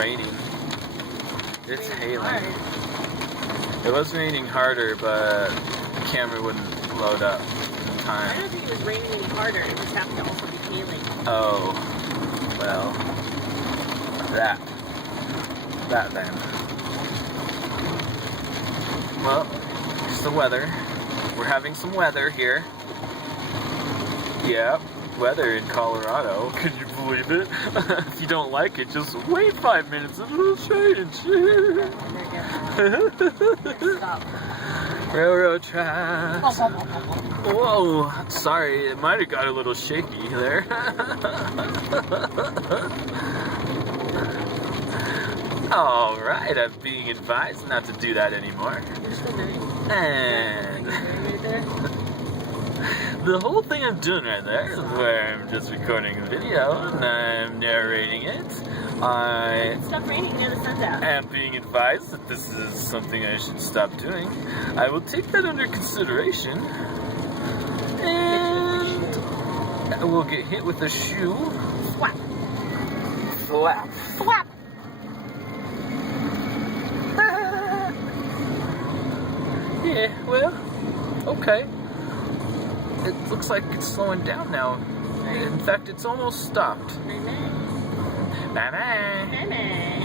raining. It's hailing. Hard. It was raining harder, but the camera wouldn't load up in I time. don't think it was raining any harder. It just happened to also be hailing. Oh, well, that then. Well, it's the weather. We're having some weather here. Yeah, weather in Colorado. Can you believe it? If you don't like it, just wait 5 minutes and it'll change. Stop. Railroad tracks. Whoa, sorry, it might have got a little shaky there. Alright, I'm being advised not to do that anymore. You're still doing it. And Right there. the whole thing I'm doing right there is where I'm just recording a video and I'm narrating it. I Stop raining now the sun's out. am being advised that this is something I should stop doing. I will take that under consideration. And I will get hit with a shoe. Swap. Slap. Swap. Yeah, well, okay. It looks like it's slowing down now. In fact, it's almost stopped. Bye-bye. Bye-bye. Bye-bye.